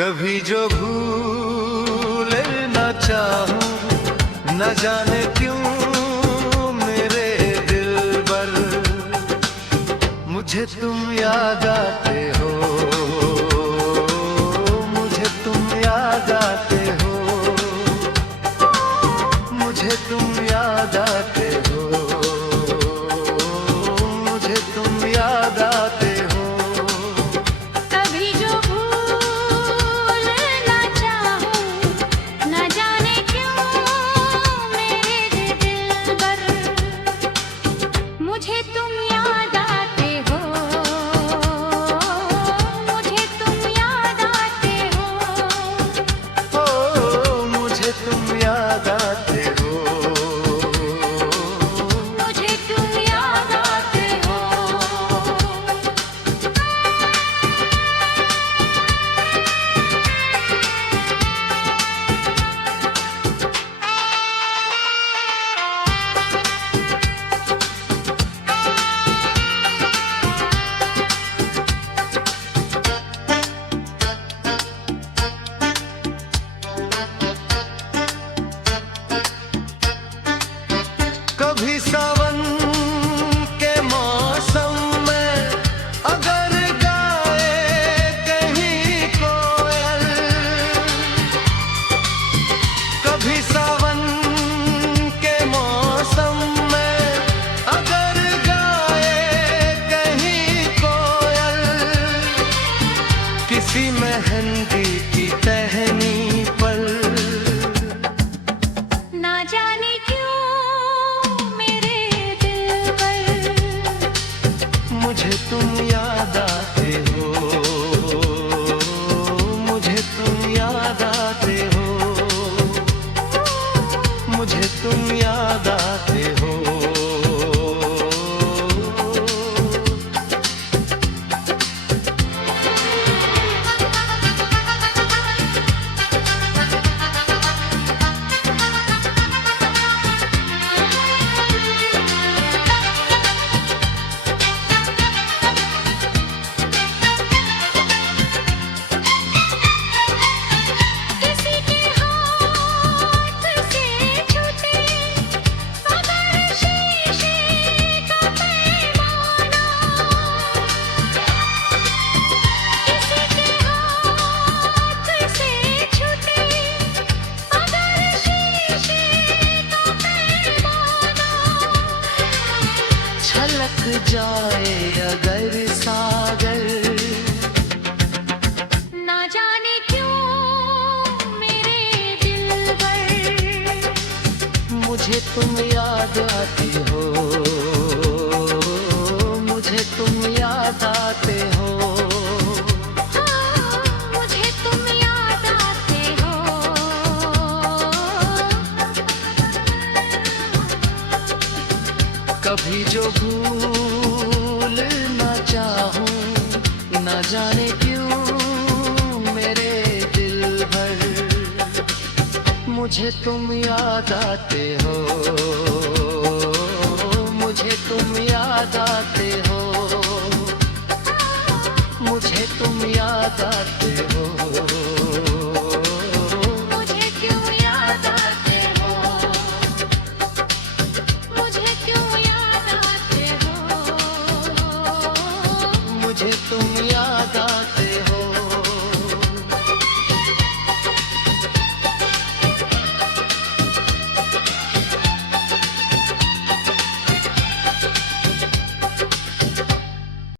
कभी जो भूल न चाहूं, न जाने क्यों मेरे दिलबर, मुझे तुम याद आते हो, मुझे तुम याद आते हो, मुझे तुम याद आते हो, मुझे तुम याद आते हो। कभी सावन के मौसम में अगर गाए कहीं कोयल, कभी सावन के मौसम में अगर गाए कहीं कोयल, किसी मेहंदी की टहनी पर, ना जाने क्यों मुझे तुम याद आते हो, मुझे तुम याद आते हो, मुझे तुम याद आते हो। छलक जाए अगर सागर, ना जाने क्यों मेरे दिलबर, मुझे तुम याद आते हो, मुझे तुम याद आते हो, मुझे तुम याद आते हो। कभी जो भूल न चाहूं, न जाने क्यों मेरे दिल भर, मुझे तुम याद आते हो, मुझे तुम याद आते हो, मुझे तुम याद आते हो।